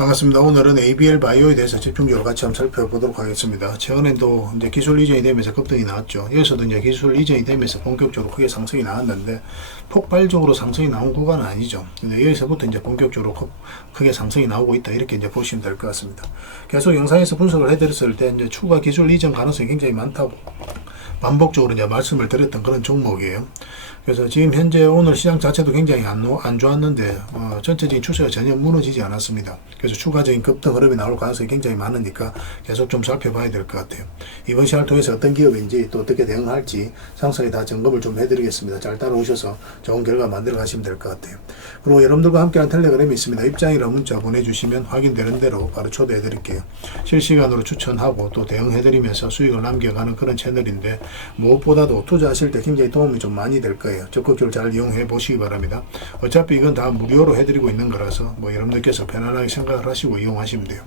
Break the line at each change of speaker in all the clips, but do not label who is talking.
반갑습니다. 오늘은 ABL 바이오에 대해서 집중적으로 같이 한번 살펴보도록 하겠습니다. 최근에도 이제 기술 이전이 되면서 급등이 나왔죠. 여기서도 이제 기술 이전이 되면서 본격적으로 크게 상승이 나왔는데 폭발적으로 상승이 나온 구간은 아니죠. 근데 여기서부터 이제 본격적으로 크- 크게 상승이 나오고 있다 이렇게 이제 보시면 될 것 같습니다. 계속 영상에서 분석을 해드렸을 때 이제 추가 기술 이전 가능성이 굉장히 많다고 반복적으로 이제 말씀을 드렸던 그런 종목이에요. 그래서 지금 현재 오늘 시장 자체도 굉장히 안, 노- 안 좋았는데 어, 전체적인 추세가 전혀 무너지지 않았습니다. 그래서 추가적인 급등 흐름이 나올 가능성이 굉장히 많으니까 계속 좀 살펴봐야 될 것 같아요. 이번 시장을 통해서 어떤 기업인지 또 어떻게 대응할지 상세히 다 점검을 좀 해드리겠습니다. 잘 따라오셔서 좋은 결과 만들어 가시면 될 것 같아요. 그리고 여러분들과 함께한 텔레그램이 있습니다. 입장이라 문자 보내주시면 확인되는 대로 바로 초대해 드릴게요. 실시간으로 추천하고 또 대응해 드리면서 수익을 남겨가는 그런 채널인데 무엇보다도 투자하실 때 굉장히 도움이 좀 많이 될 거예요. 적극적으로 잘 이용해 보시기 바랍니다. 어차피 이건 다 무료로 해드리고 있는 거라서 뭐 여러분들께서 편안하게 생각을 하시고 이용하시면 돼요.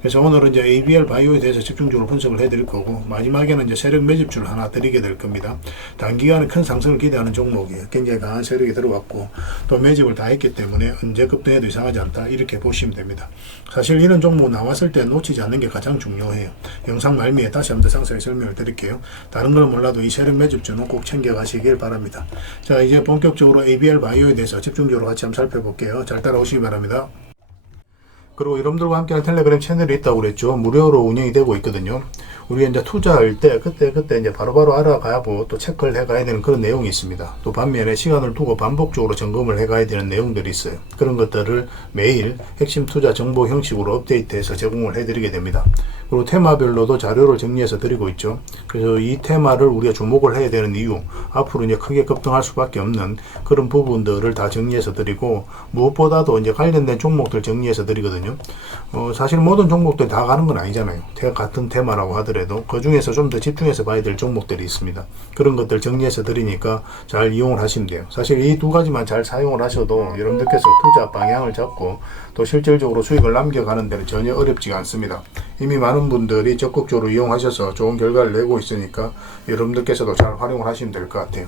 그래서 오늘은 이제 ABL 바이오에 대해서 집중적으로 분석을 해드릴 거고 마지막에는 이제 세력 매집주를 하나 드리게 될 겁니다. 단기간에 큰 상승을 기대하는 종목이에요. 굉장히 강한 세력이 들어왔고 또 매집을 다 했기 때문에 언제 급등해도 이상하지 않다 이렇게 보시면 됩니다. 사실 이런 종목 나왔을 때 놓치지 않는 게 가장 중요해요. 영상 말미에 다시 한번 더 상세히 설명을 드릴게요. 다른 걸 몰라도 이 세력 매집주는 꼭 챙겨가시길 바랍니다. 자 이제 본격적으로 ABL 바이오에 대해서 집중적으로 같이 한번 살펴볼게요. 잘 따라오시기 바랍니다. 그리고 여러분들과 함께하는 텔레그램 채널이 있다고 그랬죠. 무료로 운영이 되고 있거든요. 우리 이제 투자할 때 그때 그때 이제 바로 바로 알아가고 또 체크를 해가야 되는 그런 내용이 있습니다. 또 반면에 시간을 두고 반복적으로 점검을 해가야 되는 내용들이 있어요. 그런 것들을 매일 핵심 투자 정보 형식으로 업데이트해서 제공을 해드리게 됩니다. 그리고 테마별로도 자료를 정리해서 드리고 있죠. 그래서 이 테마를 우리가 주목을 해야 되는 이유, 앞으로 이제 크게 급등할 수밖에 없는 그런 부분들을 다 정리해서 드리고 무엇보다도 이제 관련된 종목들 정리해서 드리거든요. 어, 사실 모든 종목들 다 가는 건 아니잖아요. 대- 같은 테마라고 하더라도 그 중에서 좀 더 집중해서 봐야 될 종목들이 있습니다. 그런 것들 정리해서 드리니까 잘 이용을 하시면 돼요. 사실 이 두 가지만 잘 사용을 하셔도 여러분들께서 투자 방향을 잡고 또 실질적으로 수익을 남겨가는 데는 전혀 어렵지가 않습니다. 이미 많은 분들이 적극적으로 이용하셔서 좋은 결과를 내고 있으니까 여러분들께서도 잘 활용을 하시면 될것 같아요.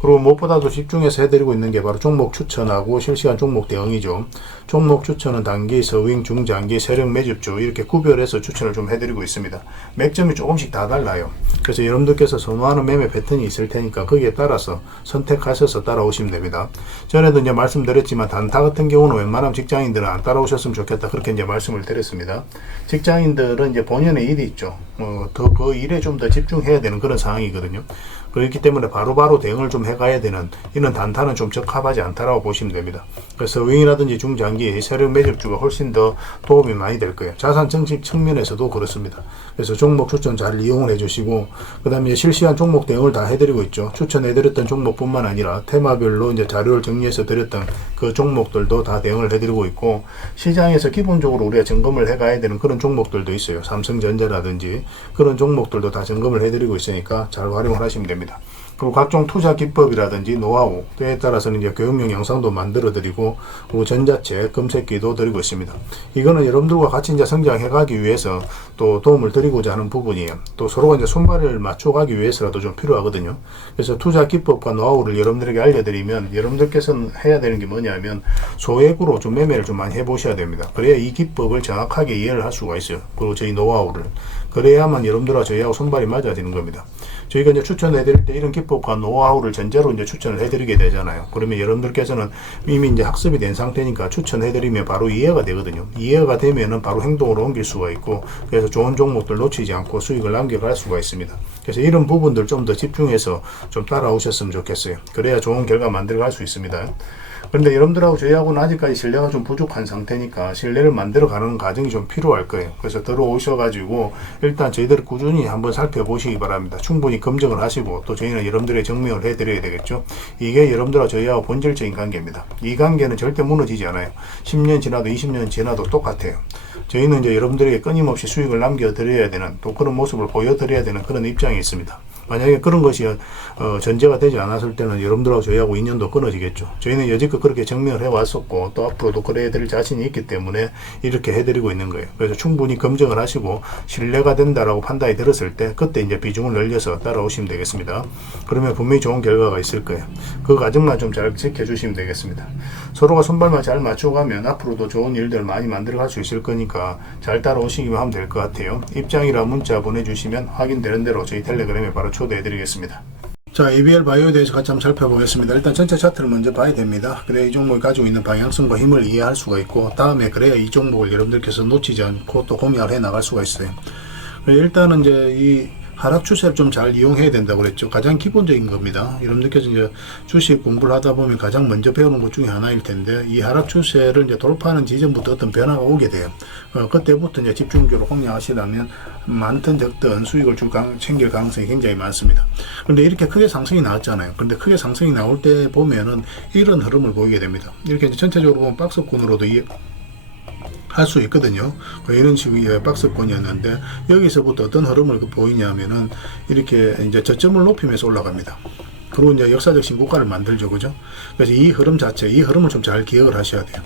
그리고 무엇보다도 집중해서 해드리고 있는 게 바로 종목 추천하고 실시간 종목 대응이죠. 종목 추천은 단기, 서윙, 중장기, 세력 매집주 이렇게 구별해서 추천을 좀 해드리고 있습니다. 맥점이 조금씩 다 달라요. 그래서 여러분들께서 선호하는 매매 패턴이 있을 테니까 거기에 따라서 선택하셔서 따라오시면 됩니다. 전에도 이제 말씀드렸지만 단타 같은 경우는 웬만하면 직장인들은 안 따라오셨으면 좋겠다 그렇게 이제 말씀을 드렸습니다. 직장인들은 이제 본연의 일이 있죠. 어, 더그 일에 좀 더 집중해야 되는 그런 상황이거든요. 그렇기 때문에 바로 바로 대응을 좀 해가야 되는 이런 단타는 좀 적합하지 않다라고 보시면 됩니다. 그래서 윙이라든지 중장기 세력 매집주가 훨씬 더 도움이 많이 될 거예요. 자산 정식 측면에서도 그렇습니다. 그래서 종목 추천 잘 이용을 해주시고 그 다음에 실시간 종목 대응을 다 해드리고 있죠. 추천해드렸던 종목뿐만 아니라 테마별로 이제 자료를 정리해서 드렸던 그 종목들도 다 대응을 해드리고 있고 시장에서 기본적으로 우리가 점검을 해가야 되는 그런 종목들도 있어요. 삼성전자라든지 그런 종목들도 다 점검을 해드리고 있으니까 잘 활용을 하시면 됩니다. 됩니다. 그리고 각종 투자 기법이라든지 노하우, 때에 따라서는 이제 교육용 영상도 만들어 드리고, 그리고 전자책, 검색기도 드리고 있습니다. 이거는 여러분들과 같이 이제 성장해 가기 위해서 또 도움을 드리고자 하는 부분이에요. 또 서로가 이제 손발을 맞춰 가기 위해서라도 좀 필요하거든요. 그래서 투자 기법과 노하우를 여러분들에게 알려드리면 여러분들께서는 해야 되는 게 뭐냐면 소액으로 좀 매매를 좀 많이 해보셔야 됩니다. 그래야 이 기법을 정확하게 이해를 할 수가 있어요. 그리고 저희 노하우를. 그래야만 여러분들과 저희하고 손발이 맞아지는 겁니다. 저희가 이제 추천해드릴 때 이런 기법 과 노하우를 전제로 이제 추천을 해드리게 되잖아요. 그러면 여러분들께서는 이미 이제 학습이 된 상태니까 추천해드리면 바로 이해가 되거든요. 이해가 되면은 바로 행동으로 옮길 수가 있고 그래서 좋은 종목들 놓치지 않고 수익을 남겨갈 수가 있습니다. 그래서 이런 부분들 좀 더 집중해서 좀 따라오셨으면 좋겠어요. 그래야 좋은 결과 만들어갈 수 있습니다. 그런데 여러분들하고 저희하고는 아직까지 신뢰가 좀 부족한 상태니까 신뢰를 만들어 가는 과정이 좀 필요할 거예요. 그래서 들어오셔가지고 일단 저희들을 꾸준히 한번 살펴보시기 바랍니다. 충분히 검증을 하시고 또 저희는 여러분들의 증명을 해드려야 되겠죠. 이게 여러분들과 저희하고 본질적인 관계입니다. 이 관계는 절대 무너지지 않아요. 10년 지나도 20년 지나도 똑같아요. 저희는 이제 여러분들에게 끊임없이 수익을 남겨드려야 되는 또 그런 모습을 보여드려야 되는 그런 입장이 있습니다. 만약에 그런 것이 어, 전제가 되지 않았을 때는 여러분들하고 저희하고 인연도 끊어지겠죠. 저희는 여지껏 그렇게 증명을 해왔었고 또 앞으로도 그래 해드릴 자신이 있기 때문에 이렇게 해드리고 있는 거예요. 그래서 충분히 검증을 하시고 신뢰가 된다라고 판단이 들었을 때 그때 이제 비중을 늘려서 따라오시면 되겠습니다. 그러면 분명히 좋은 결과가 있을 거예요. 그 과정만 좀 잘 지켜주시면 되겠습니다. 서로가 손발만 잘 맞춰가면 앞으로도 좋은 일들 많이 만들어갈 수 있을 거니까 잘 따라오시기만 하면 될 것 같아요. 입장이라 문자 보내주시면 확인되는 대로 저희 텔레그램에 바로 초대해드리겠습니다. 자, ABL 바이오에 대해서 같이 한번 살펴보겠습니다. 일단 전체 차트를 먼저 봐야 됩니다. 그래야 이 종목이 가지고 있는 방향성과 힘을 이해할 수가 있고, 다음에 그래야 이 종목을 여러분들께서 놓치지 않고 또 공략을 해 나갈 수가 있어요. 일단은 이제 이 하락 추세를 좀 잘 이용해야 된다고 그랬죠. 가장 기본적인 겁니다. 여러분들께서 이제 주식 공부를 하다 보면 가장 먼저 배우는 것 중에 하나일 텐데 이 하락 추세를 이제 돌파하는 지점부터 어떤 변화가 오게 돼요. 어, 그때부터 이제 집중적으로 공략하시다면 많든 적든 수익을 줄 가, 챙길 가능성이 굉장히 많습니다. 그런데 이렇게 크게 상승이 나왔잖아요. 그런데 크게 상승이 나올 때 보면은 이런 흐름을 보이게 됩니다. 이렇게 이제 전체적으로 보면 박스권으로도 이 할 수 있거든요. 뭐 이런 식의 박스권이었는데 여기서부터 어떤 흐름을 보이냐면은 이렇게 이제 저점을 높이면서 올라갑니다. 그리고 이제 역사적 신고가를 만들죠, 그죠? 그래서 이 흐름 자체, 이 흐름을 좀 잘 기억을 하셔야 돼요.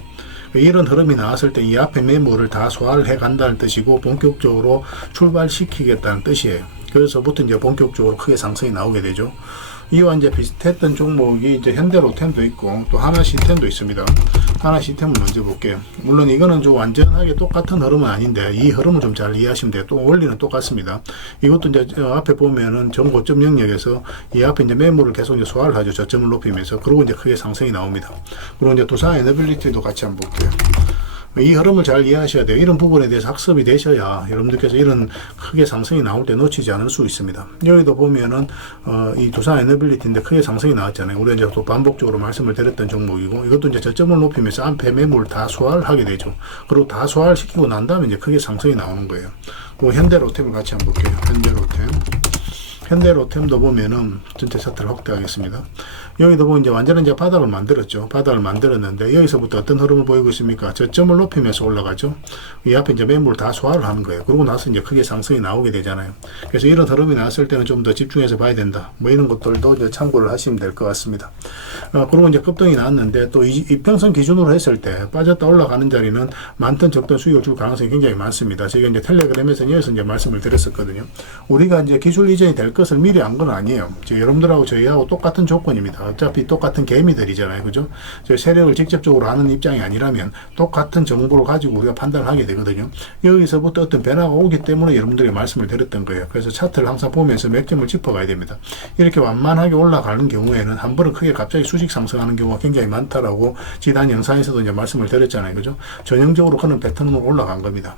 이런 흐름이 나왔을 때 이 앞에 매물을 다 소화를 해 간다는 뜻이고 본격적으로 출발시키겠다는 뜻이에요. 그래서부터 이제 본격적으로 크게 상승이 나오게 되죠. 이와 이제 비슷했던 종목이 이제 현대로템도 있고 또 하나시템도 있습니다. 하나시템을 먼저 볼게요. 물론 이거는 좀 완전하게 똑같은 흐름은 아닌데 이 흐름을 좀 잘 이해하시면 돼요. 또 원리는 똑같습니다. 이것도 이제 저 앞에 보면은 전고점 영역에서 이 앞에 이제 매물을 계속 이제 소화를 하죠. 저점을 높이면서 그리고 이제 크게 상승이 나옵니다. 그리고 이제 두산 에너빌리티도 같이 한번 볼게요. 이 흐름을 잘 이해하셔야 돼요. 이런 부분에 대해서 학습이 되셔야 여러분들께서 이런 크게 상승이 나올 때 놓치지 않을 수 있습니다. 여기도 보면은 어, 이 두산 에너빌리티인데 크게 상승이 나왔잖아요. 우리가 이제 또 반복적으로 말씀을 드렸던 종목이고 이것도 이제 저점을 높이면서 앞에 매물을 다 소화를 하게 되죠. 그리고 다 소화를 시키고 난 다음에 이제 크게 상승이 나오는 거예요. 그 현대로템을 같이 한번 볼게요. 현대로템. 현대 로템도 보면은 전체 차트를 확대하겠습니다. 여기도 보면 이제 완전히 이제 바닥을 만들었죠. 바닥을 만들었는데 여기서부터 어떤 흐름을 보이고 있습니까? 저점을 높이면서 올라가죠. 이 앞에 이제 매물 다 소화를 하는 거예요. 그러고 나서 이제 크게 상승이 나오게 되잖아요. 그래서 이런 흐름이 나왔을 때는 좀 더 집중해서 봐야 된다. 뭐 이런 것들도 이제 참고를 하시면 될 것 같습니다. 어, 그리고 이제 급등이 나왔는데 또 이, 이평선 기준으로 했을 때 빠졌다 올라가는 자리는 많든 적든 수익을 줄 가능성이 굉장히 많습니다. 제가 이제 텔레그램에서 여기서 이제 말씀을 드렸었거든요. 우리가 이제 기술 이전이 될 것을 미리 안 건 아니에요. 저 여러분들하고 저희하고 똑같은 조건입니다. 어차피 똑같은 개미들이잖아요. 그죠? 저 세력을 직접적으로 아는 입장이 아니라면 똑같은 정보를 가지고 우리가 판단을 하게 되거든요. 여기서부터 어떤 변화가 오기 때문에 여러분들에게 말씀을 드렸던 거예요. 그래서 차트를 항상 보면서 몇 점을 짚어가야 됩니다. 이렇게 완만하게 올라가는 경우에는 한 번은 크게 갑자기 수직 상승하는 경우가 굉장히 많다라고 지난 영상에서도 이제 말씀을 드렸잖아요. 그죠? 전형적으로 그런 패턴으로 올라간 겁니다.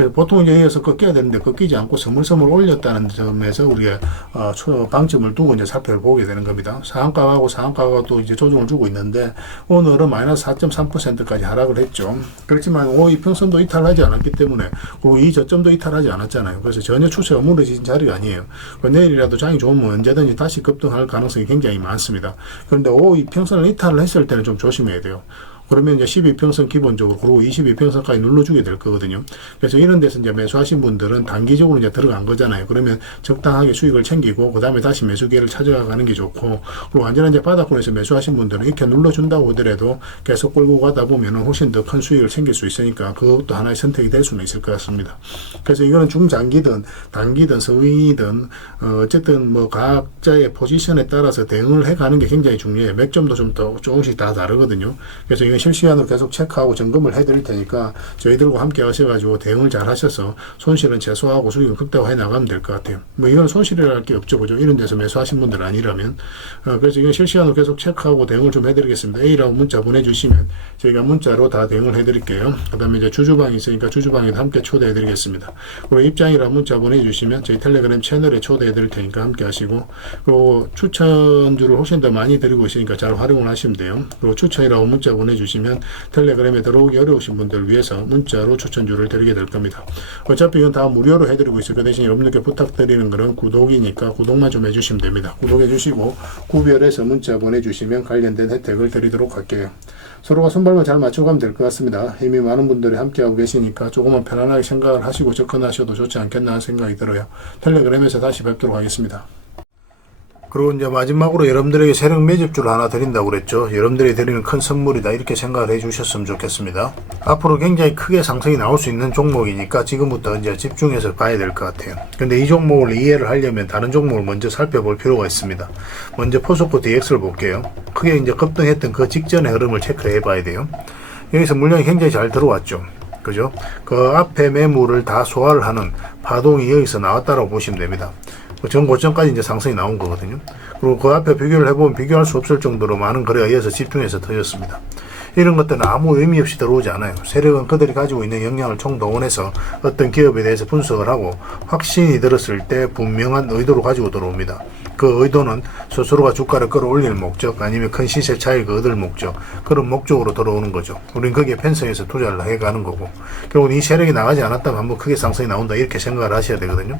그래서 보통 여기서 꺾여야 되는데 꺾이지 않고 스물스물 올렸다는 점에서 우리가 어, 초- 방점을 두고 이제 살펴보게 되는 겁니다. 상한가하고 상한가가 또 이제 조정을 주고 있는데 오늘은 마이너스 4.3%까지 하락을 했죠. 그렇지만 5 이평선도 이탈하지 않았기 때문에 그리고 이 저점도 이탈하지 않았잖아요. 그래서 전혀 추세가 무너진 자리가 아니에요. 그 내일이라도 장이 좋으면 언제든지 다시 급등할 가능성이 굉장히 많습니다. 그런데 5 이평선을 이탈을 했을 때는 좀 조심해야 돼요. 그러면 이제 12평선 기본적으로 그리고 22평선까지 눌러주게 될 거거든요. 그래서 이런 데서 이제 매수하신 분들은 단기적으로 이제 들어간 거잖아요. 그러면 적당하게 수익을 챙기고 그 다음에 다시 매수 기회를 찾아가는 게 좋고 그리고 완전한 이제 바닥권에서 매수하신 분들은 이렇게 눌러준다고 하더라도 계속 끌고 가다 보면은 훨씬 더 큰 수익을 챙길 수 있으니까 그것도 하나의 선택이 될 수는 있을 것 같습니다. 그래서 이거는 중장기든 단기든 서윙이든 어, 어쨌든 뭐 각자의 포지션에 따라서 대응을 해가는 게 굉장히 중요해요. 맥점도 좀 더 조금씩 다 다르거든요. 그래서 이건 실시간으로 계속 체크하고 점검을 해드릴 테니까 저희들과 함께 하셔가지고 대응을 잘 하셔서 손실은 최소화하고 수익을 극대화해 나가면 될 것 같아요. 뭐 이건 손실이랄 게 없죠, 그죠? 이런 데서 매수하신 분들 아니라면 어, 그래서 이건 실시간으로 계속 체크하고 대응을 좀 해드리겠습니다. A라고 문자 보내주시면 저희가 문자로 다 대응을 해드릴게요. 그다음에 이제 주주방이 있으니까 주주방에도 함께 초대해드리겠습니다. 그리고 입장이라 문자 보내주시면 저희 텔레그램 채널에 초대해드릴 테니까 함께 하시고 그리고 추천주를 훨씬 더 많이 드리고 있으니까 잘 활용을 하시면 돼요. 그리고 추천이라고 문자 보내주시면 텔레그램에 들어오기 어려우신 분들 위해서 문자로 추천주를 드리게 될 겁니다. 어차피 이건 다 무료로 해드리고 있을 그 대신 여러분들께 부탁드리는 거는 구독이니까 구독만 좀 해주시면 됩니다. 구독해 주시고 구별해서 문자 보내주시면 관련된 혜택을 드리도록 할게요. 서로가 손발만 잘 맞춰가면 될 것 같습니다. 이미 많은 분들이 함께하고 계시니까 조금만 편안하게 생각을 하시고 접근하셔도 좋지 않겠나 생각이 들어요. 텔레그램에서 다시 뵙도록 하겠습니다. 그리고 이제 마지막으로 여러분들에게 세력 매집주를 하나 드린다고 그랬죠. 여러분들이 드리는 큰 선물이다 이렇게 생각을 해주셨으면 좋겠습니다. 앞으로 굉장히 크게 상승이 나올 수 있는 종목이니까 지금부터 이제 집중해서 봐야 될 것 같아요. 근데 이 종목을 이해를 하려면 다른 종목을 먼저 살펴볼 필요가 있습니다. 먼저 포스코 DX를 볼게요. 크게 이제 급등했던 그 직전의 흐름을 체크해 봐야 돼요. 여기서 물량이 굉장히 잘 들어왔죠. 그죠? 그 앞에 매물을 다 소화를 하는 파동이 여기서 나왔다고 보시면 됩니다. 그전 고점까지 이제 상승이 나온 거거든요. 그리고 그 앞에 비교를 해보면 비교할 수 없을 정도로 많은 거래가 이어서 집중해서 터졌습니다. 이런 것들은 아무 의미 없이 들어오지 않아요. 세력은 그들이 가지고 있는 역량을 총동원해서 어떤 기업에 대해서 분석을 하고 확신이 들었을 때 분명한 의도로 가지고 들어옵니다. 그 의도는 스스로가 주가를 끌어올릴 목적 아니면 큰 시세 차익을 얻을 목적 그런 목적으로 들어오는 거죠. 우린 거기에 편성해서 투자를 해가는 거고 결국은 이 세력이 나가지 않았다면 한번 크게 상승이 나온다 이렇게 생각을 하셔야 되거든요.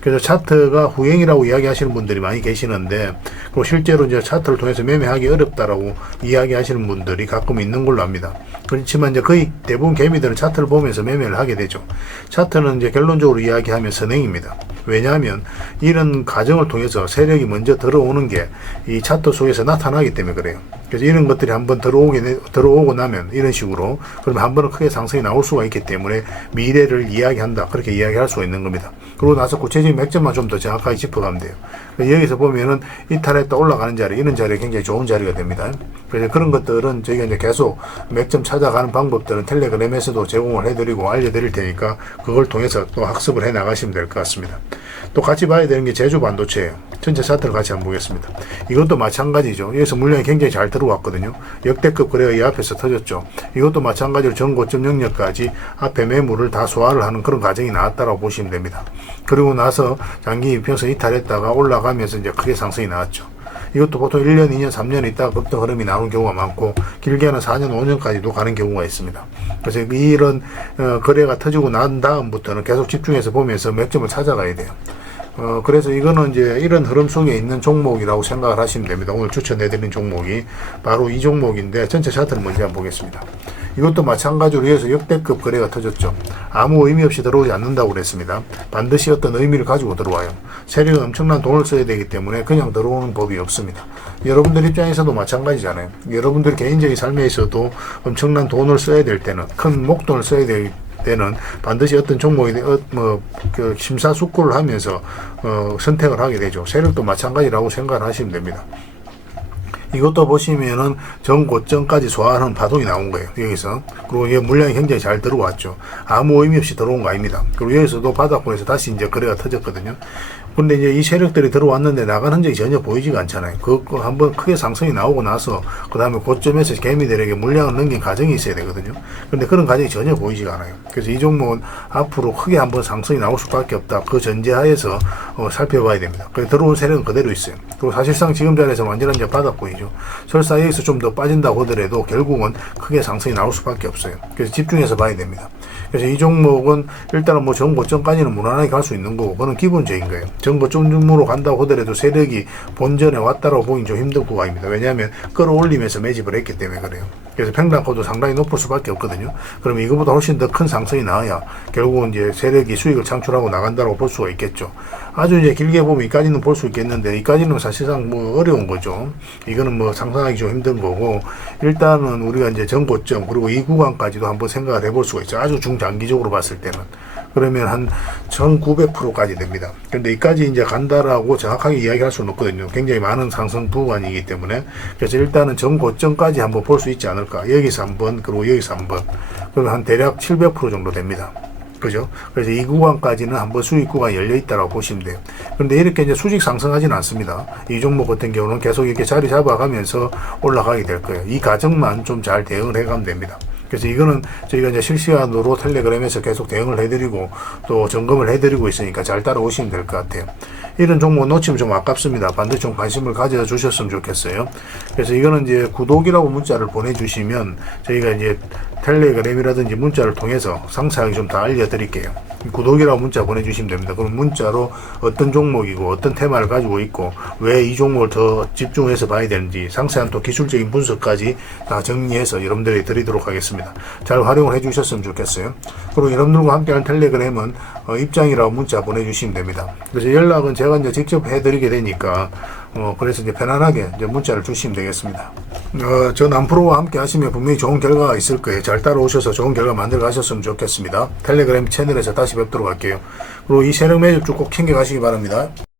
그래서 차트가 후행이라고 이야기하시는 분들이 많이 계시는데 그리고 실제로 이제 차트를 통해서 매매하기 어렵다라고 이야기하시는 분들이 가끔 있는 걸로 압니다. 그렇지만 이제 거의 대부분 개미들은 차트를 보면서 매매를 하게 되죠. 차트는 이제 결론적으로 이야기하면 선행입니다. 왜냐하면 이런 과정을 통해서 세력이 먼저 들어오는 게 이 차트 속에서 나타나기 때문에 그래요. 그래서 이런 것들이 한번 들어오게 되- 들어오고 나면 이런 식으로 그러면 한 번은 크게 상승이 나올 수가 있기 때문에 미래를 이야기한다 그렇게 이야기할 수가 있는 겁니다. 그러고 나서 구체적인 맥점만 좀 더 정확하게 짚어가면 돼요. 여기서 보면은 이탈했다 올라가는 자리 이런 자리가 굉장히 좋은 자리가 됩니다. 그래서 그런 것들은 저희가 이제 계속 맥점 찾아가는 방법들은 텔레그램에서도 제공을 해드리고 알려드릴 테니까 그걸 통해서 또 학습을 해 나가시면 될 것 같습니다. 또 같이 봐야 되는 게 제주 반도체예요. 전체 차트를 같이 한번 보겠습니다. 이것도 마찬가지죠. 여기서 물량이 굉장히 잘 들어왔거든요. 역대급 거래가 이 앞에서 터졌죠. 이것도 마찬가지로 전고점 영역까지 앞에 매물을 다 소화를 하는 그런 과정이 나왔다고 보시면 됩니다. 그리고 나서 장기 이평선 이탈했다가 올라가면서 이제 크게 상승이 나왔죠. 이것도 보통 1년, 2년, 3년 있다가 급등 흐름이 나오는 경우가 많고 길게는 4년, 5년까지도 가는 경우가 있습니다. 그래서 이런 어, 거래가 터지고 난 다음부터는 계속 집중해서 보면서 맥점을 찾아가야 돼요. 어, 그래서 이거는 이제 이런 흐름 속에 있는 종목이라고 생각을 하시면 됩니다. 오늘 추천해드린 종목이 바로 이 종목인데 전체 차트를 먼저 한번 보겠습니다. 이것도 마찬가지로 해서 역대급 거래가 터졌죠. 아무 의미 없이 들어오지 않는다고 그랬습니다. 반드시 어떤 의미를 가지고 들어와요. 세력은 엄청난 돈을 써야 되기 때문에 그냥 들어오는 법이 없습니다. 여러분들 입장에서도 마찬가지잖아요. 여러분들 개인적인 삶에 있어도 엄청난 돈을 써야 될 때는 큰 목돈을 써야 될 때는 반드시 어떤 종목에 어, 뭐 그 심사숙고를 하면서 어, 선택을 하게 되죠. 세력도 마찬가지라고 생각을 하시면 됩니다. 이것도 보시면은 전 고점까지 소화하는 파동이 나온 거예요. 여기서. 그리고 이게 물량이 굉장히 잘 들어왔죠. 아무 의미 없이 들어온 거 아닙니다. 그리고 여기서도 바닥권에서 다시 이제 거래가 터졌거든요. 근데 이제 이 세력들이 들어왔는데 나간 흔적이 전혀 보이지가 않잖아요. 그거 한번 크게 상승이 나오고 나서 그 다음에 고점에서 개미들에게 물량을 넘긴 과정이 있어야 되거든요. 근데 그런 과정이 전혀 보이지가 않아요. 그래서 이 종목은 앞으로 크게 한번 상승이 나올 수밖에 없다. 그 전제하에서 어, 살펴봐야 됩니다. 그래서 들어온 세력은 그대로 있어요. 그리고 사실상 지금 자리에서 완전한 이제 바닥권이죠. 설사 여기서 좀 더 빠진다고 하더라도 결국은 크게 상승이 나올 수밖에 없어요. 그래서 집중해서 봐야 됩니다. 그래서 이 종목은 일단은 뭐 전고점까지는 무난하게 갈 수 있는 거고 그건 기본적인 거예요. 전고점으로 간다고 하더라도 세력이 본전에 왔다고 보긴 좀 힘든 구간입니다. 왜냐하면 끌어올리면서 매집을 했기 때문에 그래요. 그래서 평단가도 상당히 높을 수밖에 없거든요. 그럼 이거보다 훨씬 더 큰 상승이 나와야 결국은 이제 세력이 수익을 창출하고 나간다고 볼 수가 있겠죠. 아주 이제 길게 보면 이까지는 볼 수 있겠는데 이까지는 사실상 뭐 어려운 거죠. 이거는 뭐 상상하기 좀 힘든 거고 일단은 우리가 이제 전고점 그리고 이 구간까지도 한번 생각을 해볼 수가 있죠. 아주 중장기적으로 봤을 때는. 그러면 한 1900%까지 됩니다. 근데 이까지 이제 간다라고 정확하게 이야기할 수는 없거든요. 굉장히 많은 상승 구간이기 때문에. 그래서 일단은 전고점까지 한번 볼 수 있지 않을까. 여기서 한번, 그리고 여기서 한번. 그러면 한 대략 700% 정도 됩니다. 그죠? 그래서 이 구간까지는 한번 수익 구간이 열려 있다고 보시면 돼요. 그런데 이렇게 이제 수직 상승하지는 않습니다. 이 종목 같은 경우는 계속 이렇게 자리 잡아가면서 올라가게 될 거예요. 이 과정만 좀 잘 대응을 해가면 됩니다. 그래서 이거는 저희가 이제 실시간으로 텔레그램에서 계속 대응을 해드리고 또 점검을 해드리고 있으니까 잘 따라오시면 될 것 같아요. 이런 종목 놓치면 좀 아깝습니다. 반드시 좀 관심을 가져 주셨으면 좋겠어요. 그래서 이거는 이제 구독이라고 문자를 보내주시면 저희가 이제 텔레그램이라든지 문자를 통해서 상세하게 좀 다 알려드릴게요. 구독이라고 문자 보내주시면 됩니다. 그럼 문자로 어떤 종목이고 어떤 테마를 가지고 있고 왜 이 종목을 더 집중해서 봐야 되는지 상세한 또 기술적인 분석까지 다 정리해서 여러분들이 드리도록 하겠습니다. 잘 활용을 해주셨으면 좋겠어요. 그리고 여러분들과 함께하는 텔레그램은 어, 입장이라고 문자 보내주시면 됩니다. 그래서 연락은 제가 이제 직접 해드리게 되니까 어, 그래서 이제 편안하게 이제 문자를 주시면 되겠습니다. 어, 전 남프로와 함께 하시면 분명히 좋은 결과가 있을 거예요. 잘 따라오셔서 좋은 결과 만들어 가셨으면 좋겠습니다. 텔레그램 채널에서 다시 뵙도록 할게요. 그리고 이 세력 매주 꼭 챙겨 가시기 바랍니다.